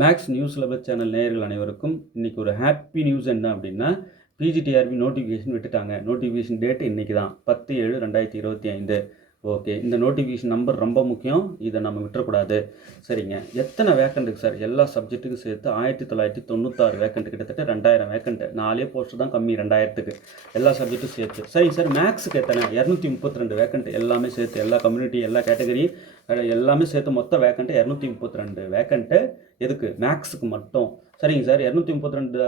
Maths news syllabus channel நேயர்கள் அனைவருக்கும் இன்றைக்கி ஒரு ஹாப்பி நியூஸ் என்ன அப்படின்னா பிஜிடிஆர்பி நோட்டிஃபிகேஷன் விட்டுட்டாங்க. நோட்டிஃபிகேஷன் டேட் இன்றைக்கி தான் 10/7/2025. ஓகே, இந்த நோட்டிஃபிகேஷன் நம்பர் ரொம்ப முக்கியம், இதை நம்ம விட்டுறக்கூடாது. சரிங்க, எத்தனை வேக்கண்ட்டுக்கு சார்? எல்லா சப்ஜெக்ட்டுக்கும் சேர்த்து 1996 வேக்கண்ட், கிட்டத்தட்ட 2000 வேக்கண்ட். 4 போஸ்ட்டு தான் கம்மி 2000க்கு, எல்லா சப்ஜெக்ட்டும் சேர்த்து. சரிங்க சார், மேக்ஸுக்கு எத்தனை? 232 வேக்கண்ட், எல்லாமே சேர்த்து, எல்லா கம்யூனிட்டி, எல்லா கேட்டகரி எல்லாமே சேர்த்து மொத்த வேக்கண்ட்டு 232 வேக்கண்ட்டு. எதுக்கு? மேக்ஸுக்கு மட்டும். சரிங்க சார், 232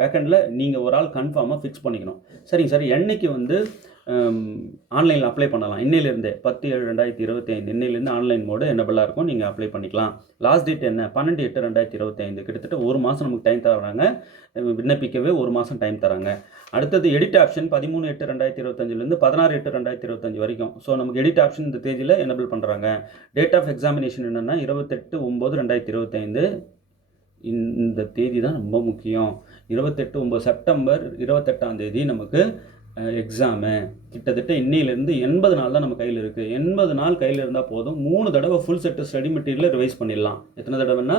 வேக்கண்ட்டில் நீங்கள் ஒரு ஆள் கன்ஃபார்மாக ஃபிக்ஸ் பண்ணிக்கணும். சரிங்க சார், என்னைக்கு வந்து ஆன்லைனில் அப்ளை பண்ணலாம்? இன்னையிலேருந்தே 10/7/2025 இன்னையிலேருந்து ஆன்லைன் மோடு என்னபிளாக இருக்கும், நீங்கள் அப்ளை பண்ணிக்கலாம். லாஸ்ட் டேட் என்ன? 12/8/2025. கிட்டத்தட்ட ஒரு மாதம் நமக்கு டைம் தராங்க, விண்ணப்பிக்கவே ஒரு மாதம் டைம் தராங்க. அடுத்தது எடிட் ஆப்ஷன் 13/8/2025 16/8/2025 வரைக்கும். ஸோ நமக்கு எடிட் ஆப்ஷன் இந்த தேதியில் எனபிள் பண்ணுறாங்க. டேட் ஆஃப் எக்ஸாமினேஷன் என்னென்னா 28/9/2025. இந்த தேதி தான் ரொம்ப முக்கியம். 28/9 செப்டம்பர் 28ஆம் தேதி நமக்கு எக்ஸாமு. கிட்டத்தட்ட இன்னையிலேருந்து 80 நாள் தான் நம்ம கையில் இருக்குது. 80 நாள் கையில் இருந்தால் போதும். 3 தடவை full set study material revise பண்ணிடலாம். எத்தனை தடவைன்னா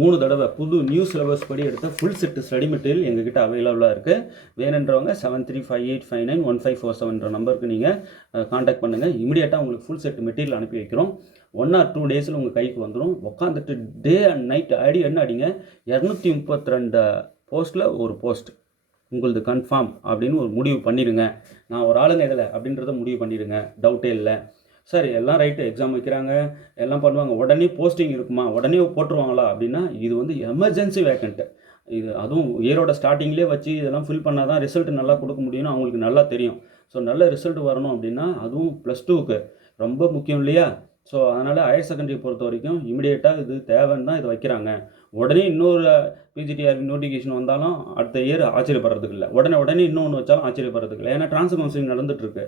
3 தடவை புது நியூ சிலபஸ் படி எடுத்த ஃபுல் செட்டு ஸ்டடி மெட்டீரியல் எங்ககிட்ட அவைலபிளாக இருக்குது. வேணுன்றவங்க 7358591547 நம்பருக்கு நீங்கள் காண்டாக்ட் பண்ணுங்கள். இமீடியட்டாக உங்களுக்கு ஃபுல் செட் மெட்டீரியல் அனுப்பி வைக்கிறோம். 1 or 2 டேஸில் உங்கள் கைக்கு வந்துடும். உட்காந்துட்டு டே அண்ட் நைட் என்ன அடிங்க. 232 போஸ்ட்டில் ஒரு போஸ்ட் உங்களது கன்ஃபார்ம் அப்படின்னு ஒரு முடிவு பண்ணிடுங்க. நான் ஒரு ஆளுங்க இதில் அப்படின்றத முடிவு பண்ணிடுங்க, டவுட்டே இல்லை. சரி, எல்லாம் ரைட்டு, எக்ஸாம் வைக்கிறாங்க, எல்லாம் பண்ணுவாங்க, உடனே போஸ்டிங் இருக்குமா, உடனே போட்டுருவாங்களா அப்படின்னா இது வந்து எமர்ஜென்சி வேக்கண்ட்டு. இது அதுவும் இயரோட ஸ்டார்டிங்லேயே வச்சு இதெல்லாம் ஃபில் பண்ணால் தான் ரிசல்ட் நல்லா கொடுக்க முடியும்னு அவங்களுக்கு நல்லா தெரியும். ஸோ நல்ல ரிசல்ட் வரணும் அப்படின்னா அதுவும் +2க்கு ரொம்ப முக்கியம் இல்லையா? ஸோ அதனால் ஹையர் செகண்டரி பொறுத்த வரைக்கும் இமிடியேட்டாக இது தேவைன்னு தான் இது வைக்கிறாங்க. உடனே இன்னொரு பிஜிடிஆர்பி நோட்டிஃபிகேஷன் வந்தாலும் அடுத்த இயர் ஆச்சரியப்படுறதுக்கு இல்லை. உடனே இன்னொன்று வச்சாலும் ஆச்சரியப்படுறதுக்கு இல்லை. ஏன்னா ட்ரான்ஸ்ஃபர் கவுன்சிலிங் நடந்துகிட்ருக்கு.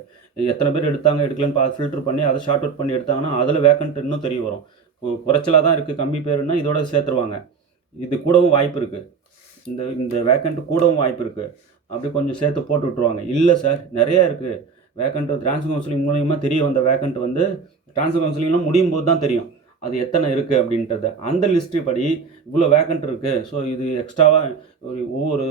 எத்தனை பேர் எடுத்தாங்க எடுக்கலன்னு ஃபில்டர் பண்ணி அதை ஷார்ட் அவுட் பண்ணி எடுத்தாங்கன்னா அதில் வேக்கண்ட் இன்னும் தெரிய வரும். குறைச்சலாக தான் இருக்குது, கம்மி பேருன்னா இதோட சேர்த்துருவாங்க. இது கூடவும் வாய்ப்பு இருக்குது, இந்த வேக்கண்ட் கூடவும் வாய்ப்பு இருக்குது. அப்படி கொஞ்சம் சேர்த்து போட்டு விட்ருவாங்க. இல்லை சார், நிறையா இருக்குது வேக்கண்ட்டு. ட்ரான்ஸ்ஃபர் கவுன்சிலிங் மூலியமாக தெரிய வந்த வேக்கண்ட் வந்து ட்ரான்ஸ்ஃபர் கவுன்சிலிங்லாம் முடியும் போது தான் தெரியும் அது எத்தனை இருக்குது அப்படின்றது. அந்த லிஸ்ட்டு படி இவ்வளோ வேக்கண்ட் இருக்குது. ஸோ இது எக்ஸ்ட்ராவாக ஒவ்வொரு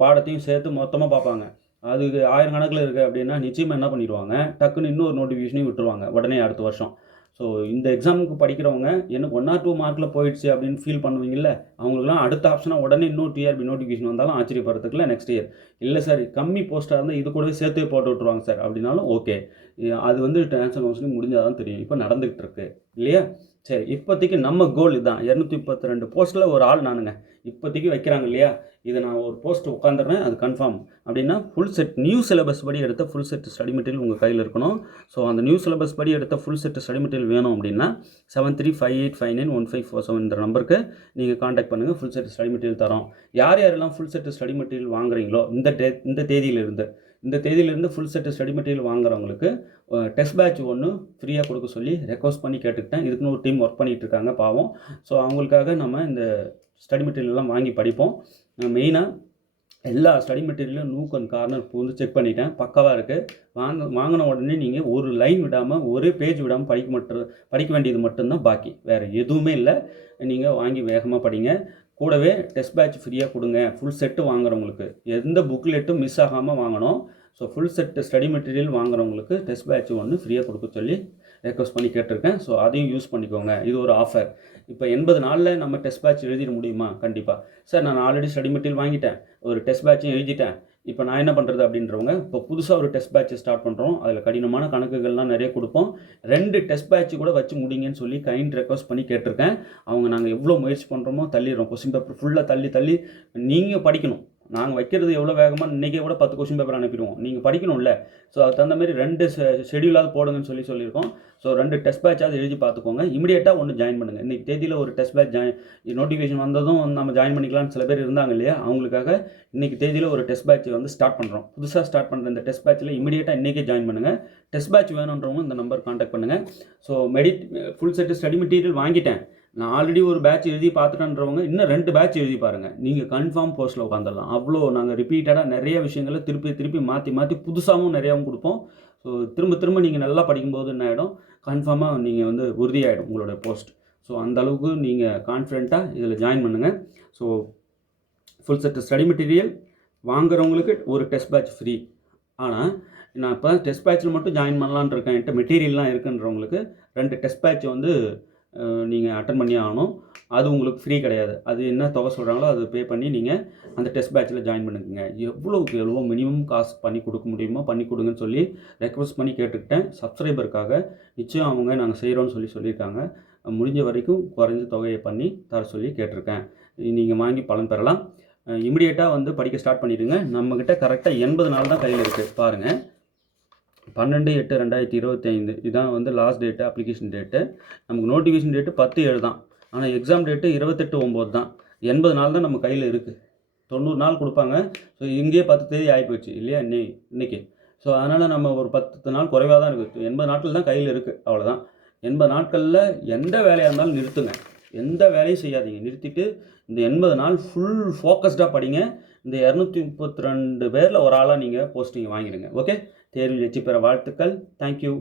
பாடத்தையும் சேர்த்து மொத்தமாக பார்ப்பாங்க. அதுக்கு 1000 கணக்கில் இருக்குது அப்படின்னா நிச்சயமாக என்ன பண்ணிடுவாங்க, டக்குன்னு இன்னொரு நோட்டிஃபிகேஷனையும் விட்டுருவாங்க உடனே அடுத்த வருஷம். ஸோ இந்த எக்ஸாமுக்கு படிக்கிறவங்க எனக்கு 1 or 2 மார்க்கில் போயிடுச்சு அப்படின்னு ஃபீல் பண்ணுவீங்கல்ல, அவங்களுக்குலாம் அடுத்த ஆப்ஷனாக உடனே இன்னொரு டிஆர்பி நோட்டிஃபிகேஷன் வந்தாலும் ஆச்சரியப்படுறதுக்குல நெக்ஸ்ட் இயர். இல்லை சார், கம்மி போஸ்ட்டாக இருந்தால் இது கூடவே சேர்த்தே போட்டு விட்ருவாங்க சார் அப்படின்னாலும் ஓகே. அது வந்து ட்ரான்ஸ்ஃபர் கவுன்சிலிங் முடிஞ்சால் தான் தெரியும். இப்போ நடந்துகிட்டு இருக்கு இல்லையா? சரி, இப்போதைக்கு நம்ம கோல் இதுதான். 232 போஸ்ட்டில் ஒரு ஆள் நானுங்க. இப்போதைக்கு வைக்கிறாங்க இல்லையா, இதை நான் ஒரு போஸ்ட் உட்காந்துடுறேன், அது கன்ஃபார்ம் அப்படின்னா ஃபுல் செட் நியூ சிலபஸ் படி எடுத்த ஃபுல் செட் ஸ்டடி மெட்டீரியல் உங்கள் கையில் இருக்கணும். ஸோ அந்த நியூ சிலபஸ் படி எடுத்த ஃபுல் செட் ஸ்டடி மெட்டீரியல் வேணும் அப்படின்னா 7358591547 நம்பருக்கு நீங்கள் காண்டாக்ட் பண்ணுங்கள். ஃபுல் செட் ஸ்டடி மெட்டீரியல் தரோம். யாரெல்லாம் ஃபுல் செட் ஸ்டடி மெட்டீரியல் வாங்குறீங்களோ இந்த தேதியிலிருந்து ஃபுல் செட் ஸ்டடி மெட்டீரியல் வாங்குறவங்களுக்கு டெஸ்ட் பேட்ச் 1 ஃப்ரீயாக கொடுக்க சொல்லி ரெக்வஸ்ட் பண்ணி கேட்டுக்கிட்டேன். இதுக்குன்னு ஒரு டீம் ஒர்க் பண்ணிகிட்டு இருக்காங்க பாவம். ஸோ அவங்களுக்காக நம்ம இந்த ஸ்டடி மெட்டீரியல்லாம் வாங்கி படிப்போம். மெயினாக எல்லா ஸ்டடி மெட்டீரியலும் நூக் அண்ட் கார்னர் வந்து செக் பண்ணிட்டேன், பக்காவாக இருக்குது. வாங்கின உடனே நீங்கள் ஒரு லைன் விடாமல், ஒரே பேஜ் விடாமல் படிக்க வேண்டியது மட்டும்தான் பாக்கி, வேறு எதுவுமே இல்லை. நீங்கள் வாங்கி வேகமாக படிங்க. கூடவே டெஸ்ட் பேட்ச் ஃப்ரீயாக கொடுங்க ஃபுல் செட்டு வாங்குறவங்களுக்கு. எந்த புக்லெட்டும் மிஸ் ஆகாமல் வாங்கணும். So full set study material வாங்குறவங்களுக்கு டெஸ்ட் பேட்ச் 1 ஃப்ரீயாக கொடுக்க சொல்லி ரெக்வஸ்ட் பண்ணி கேட்டிருக்கேன். ஸோ அதையும் யூஸ் பண்ணிக்கோங்க, இது ஒரு ஆஃபர். இப்போ 80 நாளில் நம்ம டெஸ்ட் பேட்ச் எழுதிட முடியுமா? கண்டிப்பாக. சார், நான் ஆல்ரெடி ஸ்டடி மெட்டீரியல் வாங்கிட்டேன், ஒரு டெஸ்ட் பேட்சும் எழுதிட்டேன், இப்போ நான் என்ன பண்ணுறது அப்படின்றவங்க, இப்போ புதுசாக ஒரு டெஸ்ட் பேட்ச் ஸ்டார்ட் பண்ணுறோம். அதில் கடினமான கணக்குகள்லாம் நிறைய கொடுப்போம். 2 டெஸ்ட் பேட்ச் கூட வச்சு முடிங்கன்னு சொல்லி கைண்ட் ரெக்வஸ்ட் பண்ணி கேட்டிருக்கேன். அவங்க நாங்கள் எவ்வளோ முயற்சி பண்ணுறோமோ தள்ளிடுறோம். கொஸ்டின் பேப்பர் ஃபுல்லாக தள்ளி நீங்கள் படிக்கணும். நாங்கள் வைக்கிறது எவ்வளோ வேகமாக இன்றைக்கே கூட 10 கொஸ்டின் பேப்பர் அனுப்பிடுவோம். நீங்கள் படிக்கணும்ல. ஸோ அதுக்கு தகுந்த மாதிரி 2 ஷெடியூலாவது போடுங்கன்னு சொல்லியிருக்கோம். ஸோ 2 டெஸ்ட் பேட்சாவது எழுதி பார்த்துக்கோங்க. இமீடியட்டாக ஒன்று ஜாயின் பண்ணுங்கள். இன்றைக்கி தேதியில் ஒரு டெஸ்ட் பேட்ச் நோட்டிஃபிகேஷன் வந்ததும் நம்ம ஜாயின் பண்ணிக்கலாம்னு சில பேர் இருந்தாங்க இல்லையா, அவங்களுக்காக இன்றைக்கி தேதியில் ஒரு டெஸ்ட் பேட்ச் வந்து ஸ்டார்ட் பண்ணுறோம். புதுசாக ஸ்டார்ட் பண்ணுற இந்த டெஸ்ட் பேட்சில் இமீடியட்டாக இன்றைக்கே ஜாயின் பண்ணுங்கள். டெஸ்ட் பேட்ச் வேணுன்றவங்க இந்த நம்பர் காண்டாக்ட் பண்ணுங்கள். So full set study material வாங்கிட்டேன், நான் ஆல்ரெடி ஒரு பேட்ச் எழுதி பார்த்துட்டேன்றவங்க இன்னும் 2 பேட்ச் எழுதி பாருங்கள். நீங்கள் கன்ஃபார்ம் போஸ்ட்டில் உட்காந்துடலாம். அவ்வளோ நாங்கள் ரிப்பீட்டடாக நிறைய விஷயங்களை திருப்பி மாற்றி புதுசாகவும் நிறையாவும் கொடுப்போம். ஸோ திரும்ப நீங்கள் நல்லா படிக்கும்போது என்ன ஆகிடும், கன்ஃபார்மாக நீங்கள் வந்து உறுதியாகிடும் உங்களோட போஸ்ட். ஸோ அந்த அளவுக்கு நீங்கள் கான்ஃபிடென்ட்டாக இதில் ஜாயின் பண்ணுங்கள். So full set study material வாங்குறவங்களுக்கு ஒரு டெஸ்ட் பேட்ச் ஃப்ரீ. ஆனால் நான் இப்போ டெஸ்ட் பேட்சில் மட்டும் ஜாயின் பண்ணலான்னு இருக்கேன், என்கிட்ட மெட்டீரியல்லாம் இருக்குன்றவங்களுக்கு 2 டெஸ்ட் பேட்ச் வந்து நீங்கள் அட்டன் பண்ணி ஆகணும். அது உங்களுக்கு ஃப்ரீ கிடையாது. அது என்ன தொகை சொல்கிறாங்களோ அது பே பண்ணி நீங்கள் அந்த டெஸ்ட் பேட்சில் ஜாயின் பண்ணுங்க. எவ்வளோக்கு எவ்வளோ மினிமம் காசு பண்ணி கொடுக்க முடியுமோ பண்ணி கொடுங்கன்னு சொல்லி ரெக்வஸ்ட் பண்ணி கேட்டுக்கிட்டேன். சப்ஸ்கிரைபருக்காக நிச்சயம் அவங்க நாங்கள் செய்கிறோன்னு சொல்லியிருக்காங்க. முடிஞ்ச வரைக்கும் குறைஞ்ச தொகையை பண்ணி தர சொல்லி கேட்டிருக்கேன். நீங்கள் வாங்கி பலன் பெறலாம். இமிடியேட்டாக வந்து படிக்க ஸ்டார்ட் பண்ணிவிடுங்க. நம்மக்கிட்ட கரெக்டாக 80 நாள் தான் கையில் இருக்குது. பாருங்கள், 12/8/2025 இதுதான் வந்து லாஸ்ட் டேட்டு, அப்ளிகேஷன் டேட்டு. நமக்கு நோட்டிஃபிகேஷன் டேட்டு 10/7 தான். ஆனால் எக்ஸாம் டேட்டு 28/9 தான். 80 நாள் தான் நம்ம கையில் இருக்குது. 90 நாள் கொடுப்பாங்க. ஸோ இங்கேயே 10 தேதி ஆகிப்போச்சு இல்லையா இன்னைக்கு. ஸோ அதனால் நம்ம ஒரு 10 நாள் குறைவாக தான் இருக்குது. 80 நாட்கள் தான் கையில் இருக்குது, அவ்வளோதான். 80 நாட்களில் எந்த வேலையாக இருந்தாலும் நிறுத்துங்க. எந்த வேலையும் செய்யாதீங்க. நிறுத்திட்டு இந்த 80 நாள் ஃபுல் ஃபோக்கஸ்டாக படிங்க. இந்த 232 பேரில் ஒரு ஆளாக நீங்கள் போஸ்டிங் வாங்கிடுங்க. ஓகே, தேர்வில் வெற்றி பெற வாழ்த்துக்கள். தேங்க்யூ.